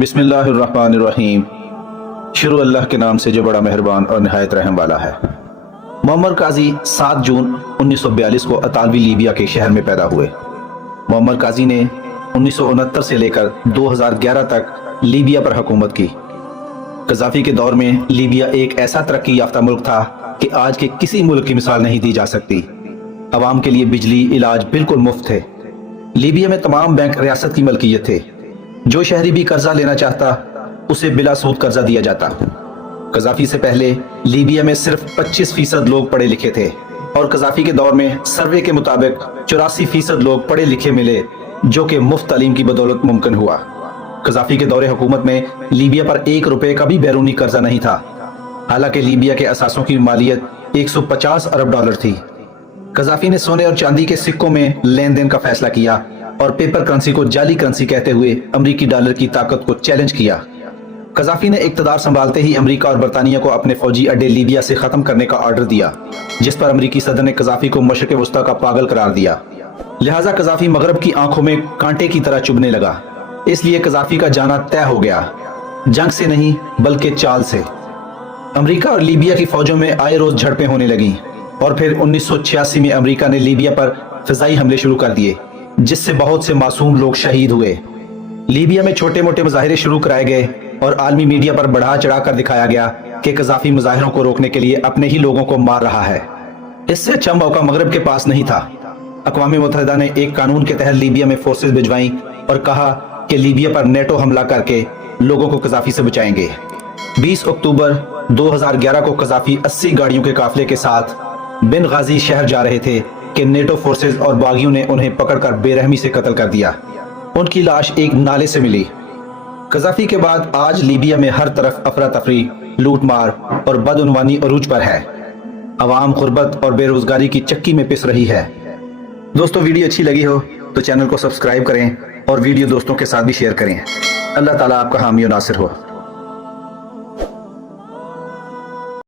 बिस्मिल्लाहिर्रहमानिर्रहीम। शुरू अल्लाह के नाम से जो बड़ा मेहरबान और निहायत रहम वाला है। मुअम्मर काजी 7 जून 1942 को अतालवी लीबिया के शहर में पैदा हुए। मुअम्मर काजी ने 1969 से लेकर 2011 तक लीबिया पर हुकूमत की। गद्दाफी के दौर में लीबिया एक ऐसा तरक्की याफ्ता मुल्क था कि आज के किसी मुल्क की मिसाल नहीं दी जा सकती। अवाम के लिए बिजली, इलाज बिल्कुल मुफ्त थे। लीबिया में तमाम बैंक रियासत की मलकियत थे। जो शहरी भी कर्जा लेना चाहता उसे बिला सूद कर्जा दिया जाता। गद्दाफी से पहले लीबिया में सिर्फ 25% लोग पढ़े लिखे थे और गद्दाफी के दौर में सर्वे के मुताबिक 84% लोग पढ़े लिखे मिले, जो कि मुफ्त तालीम की बदौलत मुमकिन हुआ। गद्दाफी के दौरे हुकूमत में लीबिया पर 1 रुपए का भी बैरूनी कर्जा नहीं था, हालांकि लीबिया के असासों की मालियत 150 अरब डॉलर थी। गद्दाफी ने सोने और चांदी के सिक्कों में लेन देन का फैसला किया और पेपर करेंसी को जाली करेंसी कहते हुए अमरीकी डॉलर की ताकत को चैलेंज किया। गद्दाफी ने इक़्तिदार संभालते ही अमेरिका और बरतानिया को अपने फौजी अड्डे लीबिया से खत्म करने का ऑर्डर दिया, जिस पर अमरीकी सदर ने गद्दाफी को मशरिक़ वस्ता का पागल करार दिया। लिहाजा गद्दाफी मगरब की आंखों में कांटे की तरह चुभने लगा। इसलिए गद्दाफी का जाना तय हो गया, जंग से नहीं बल्कि चाल से। अमरीका और लीबिया की फौजों में आए रोज झड़पें होने लगी और फिर 1986 में अमरीका ने लीबिया पर फिजाई हमले शुरू कर दिए, जिससे बहुत से मासूम लोग शहीद हुए। लीबिया में छोटे मोटे मुजाहिरे शुरू कराए गए और आलमी मीडिया पर बढ़ा चढ़ा कर दिखाया गया कि गद्दाफी मुजाहिरों को रोकने के लिए अपने ही लोगों को मार रहा है। इससे अच्छा मौका मगरब के पास नहीं था। अक़वाम मुत्तहिदा ने एक कानून के तहत लीबिया में फोर्सेस भिजवाई और कहा कि लीबिया पर नेटो हमला करके लोगों को गद्दाफी से बचाएंगे। 20 अक्टूबर 2011 को गद्दाफी 80 गाड़ियों के काफिले के साथ बिन गाजी शहर जा रहे थे कि नेटो फोर्सेस और बागियों ने उन्हें पकड़कर बेरहमी से कत्ल कर दिया। उनकी लाश एक नाले से मिली। गद्दाफी के बाद आज लीबिया में हर तरफ अफरा तफरी, लूट मार और बदउनवानी अरूज पर है। अवाम गुर्बत और बेरोजगारी की चक्की में पिस रही है। दोस्तों, वीडियो अच्छी लगी हो तो चैनल को सब्सक्राइब करें और वीडियो दोस्तों के साथ भी शेयर करें। अल्लाह ताला आपका हामी और नासिर हो।